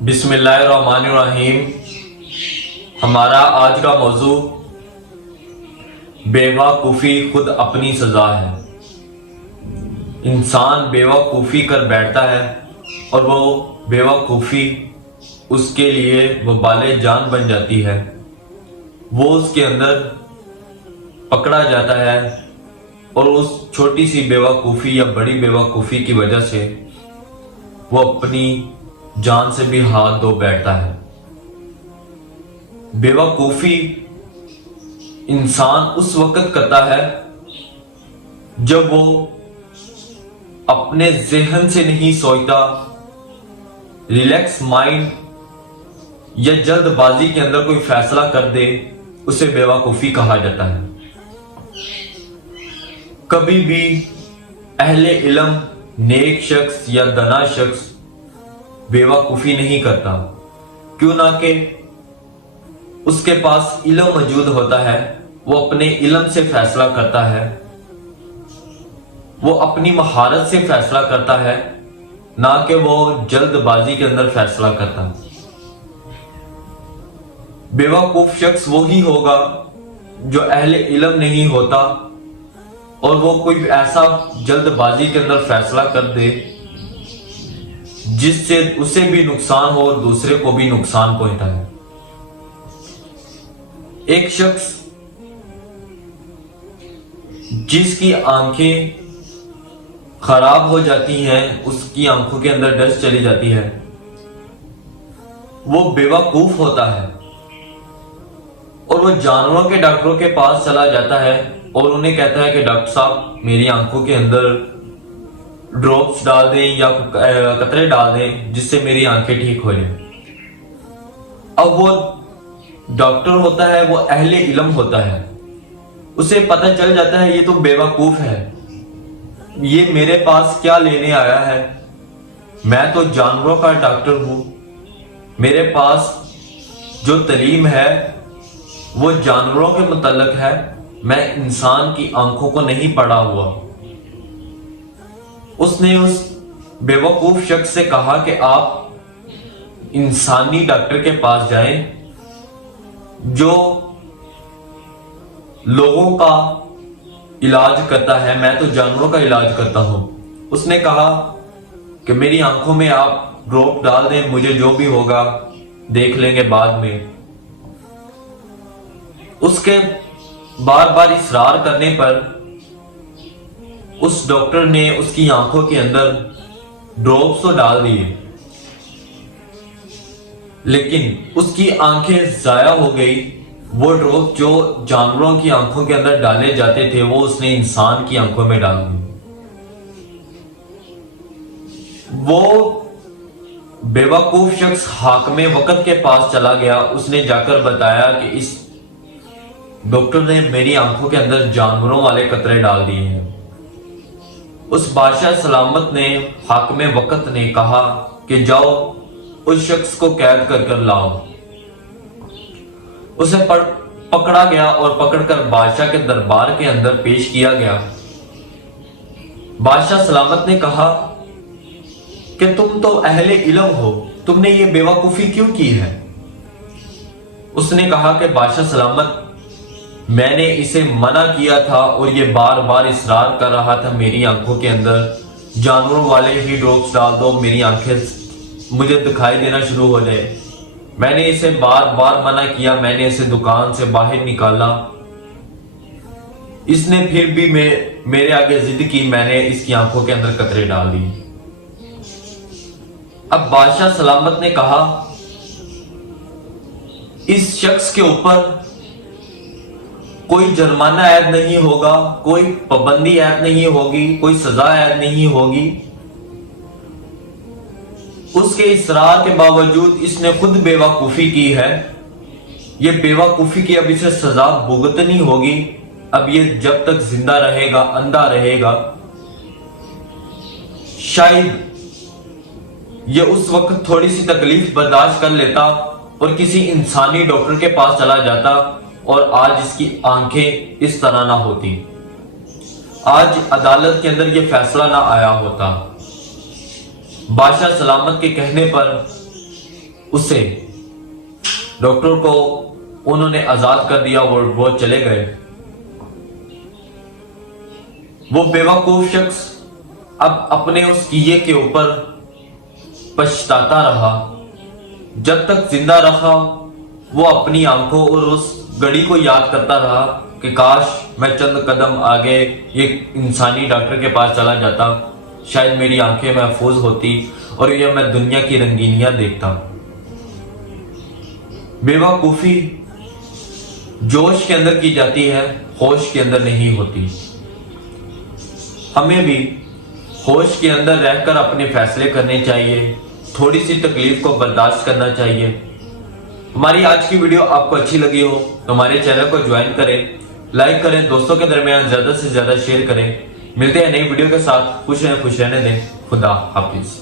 بسم اللہ الرحمن الرحیم۔ ہمارا آج کا موضوع بیوقوفی خود اپنی سزا ہے۔ انسان بیوقوفی کر بیٹھتا ہے اور وہ بیوقوفی اس کے لیے وبال جان بن جاتی ہے۔ وہ اس کے اندر پکڑا جاتا ہے اور اس چھوٹی سی بیوقوفی یا بڑی بیوقوفی کی وجہ سے وہ اپنی جان سے بھی ہاتھ دھو بیٹھتا ہے۔ بیوقوفی انسان اس وقت کرتا ہے جب وہ اپنے ذہن سے نہیں سوچتا، ریلیکس مائنڈ یا جلد بازی کے اندر کوئی فیصلہ کر دے، اسے بیوقوفی کہا جاتا ہے۔ کبھی بھی اہل علم، نیک شخص یا دانا شخص بیوقوفی نہیں کرتا، کیوں نہ کہ اس کے پاس علم موجود ہوتا ہے۔ وہ اپنے علم سے فیصلہ کرتا ہے، وہ اپنی مہارت سے فیصلہ کرتا ہے، نہ کہ وہ جلد بازی کے اندر فیصلہ کرتا۔ بیوقوف شخص وہی ہوگا جو اہل علم نہیں ہوتا اور وہ کوئی ایسا جلد بازی کے اندر فیصلہ کر دے جس سے اسے بھی نقصان ہو اور دوسرے کو بھی نقصان پہنچتا ہے۔ ایک شخص جس کی آنکھیں خراب ہو جاتی ہیں، اس کی آنکھوں کے اندر ڈسٹ چلی جاتی ہے، وہ بیوقوف ہوتا ہے اور وہ جانوروں کے ڈاکٹروں کے پاس چلا جاتا ہے اور انہیں کہتا ہے کہ ڈاکٹر صاحب میری آنکھوں کے اندر ڈراپس ڈال دیں یا قطرے ڈال دیں جس سے میری آنکھیں ٹھیک ہو جائیں۔ اب وہ ڈاکٹر ہوتا ہے، وہ اہل علم ہوتا ہے، اسے پتہ چل جاتا ہے یہ تو بیوقوف ہے، یہ میرے پاس کیا لینے آیا ہے، میں تو جانوروں کا ڈاکٹر ہوں، میرے پاس جو تعلیم ہے وہ جانوروں کے متعلق ہے، میں انسان کی آنکھوں کو نہیں پڑھا ہوا۔ اس نے اس بیوقوف شخص سے کہا کہ آپ انسانی ڈاکٹر کے پاس جائیں جو لوگوں کا علاج کرتا ہے، میں تو جانوروں کا علاج کرتا ہوں۔ اس نے کہا کہ میری آنکھوں میں آپ ڈراپ ڈال دیں، مجھے جو بھی ہوگا دیکھ لیں گے بعد میں۔ اس کے بار بار اصرار کرنے پر اس ڈاکٹر نے اس کی آنکھوں کے اندر ڈراپس تو ڈال دیے، لیکن اس کی آنکھیں ضائع ہو گئی۔ وہ ڈراپ جو جانوروں کی آنکھوں کے اندر ڈالے جاتے تھے وہ اس نے انسان کی آنکھوں میں ڈال دی۔ وہ بیوقوف شخص حاکم وقت کے پاس چلا گیا، اس نے جا کر بتایا کہ اس ڈاکٹر نے میری آنکھوں کے اندر جانوروں والے قطرے ڈال دیے ہیں۔ اس بادشاہ سلامت نے، حاکم وقت نے کہا کہ جاؤ اس شخص کو قید کر کر لاؤ۔ اسے پکڑا گیا اور پکڑ کر بادشاہ کے دربار کے اندر پیش کیا گیا۔ بادشاہ سلامت نے کہا کہ تم تو اہل علم ہو، تم نے یہ بیوقوفی کیوں کی ہے؟ اس نے کہا کہ بادشاہ سلامت، میں نے اسے منع کیا تھا اور یہ بار بار اصرار کر رہا تھا میری آنکھوں کے اندر جانوروں والے ہی ڈراپس ڈال دو، میری آنکھیں مجھے دکھائی دینا شروع ہو جائے۔ میں نے اسے بار بار منع کیا، میں نے اسے دکان سے باہر نکالا، اس نے پھر بھی میرے آگے ضد کی، میں نے اس کی آنکھوں کے اندر قطرے ڈال دی۔ اب بادشاہ سلامت نے کہا اس شخص کے اوپر کوئی جرمانہ عائد نہیں ہوگا، کوئی پابندی عائد نہیں ہوگی، کوئی سزا عائد نہیں ہوگی۔ اس کے اصرار کے باوجود اس نے خود بیوقوفی کی ہے، یہ بیوقوفی کی اب اسے سزا بھگتنی ہوگی۔ اب یہ جب تک زندہ رہے گا، اندھا رہے گا، شاید یہ اس وقت تھوڑی سی تکلیف برداشت کر لیتا اور کسی انسانی ڈاکٹر کے پاس چلا جاتا اور آج اس کی آنکھیں اس طرح نہ ہوتی۔ آج عدالت کے اندر یہ فیصلہ نہ آیا ہوتا۔ بادشاہ سلامت کے کہنے پر اسے ڈاکٹر کو انہوں نے آزاد کر دیا اور وہ چلے گئے۔ وہ بیوقوف شخص اب اپنے اس کیے کے اوپر پچھتاتا رہا۔ جب تک زندہ رہا وہ اپنی آنکھوں اور اس گھڑی کو یاد کرتا رہا کہ کاش میں چند قدم آگے یہ انسانی ڈاکٹر کے پاس چلا جاتا، شاید میری آنکھیں محفوظ ہوتی اور یہ میں دنیا کی رنگینیاں دیکھتا۔ بیوقوفی جوش کے اندر کی جاتی ہے، ہوش کے اندر نہیں ہوتی۔ ہمیں بھی ہوش کے اندر رہ کر اپنے فیصلے کرنے چاہیے، تھوڑی سی تکلیف کو برداشت کرنا چاہیے۔ ہماری آج کی ویڈیو آپ کو اچھی لگی ہو تو ہمارے چینل کو جوائن کریں، لائک کریں، دوستوں کے درمیان زیادہ سے زیادہ شیئر کریں۔ ملتے ہیں نئی ویڈیو کے ساتھ، خوش رہیں، خوش رہنے دیں۔ خدا حافظ۔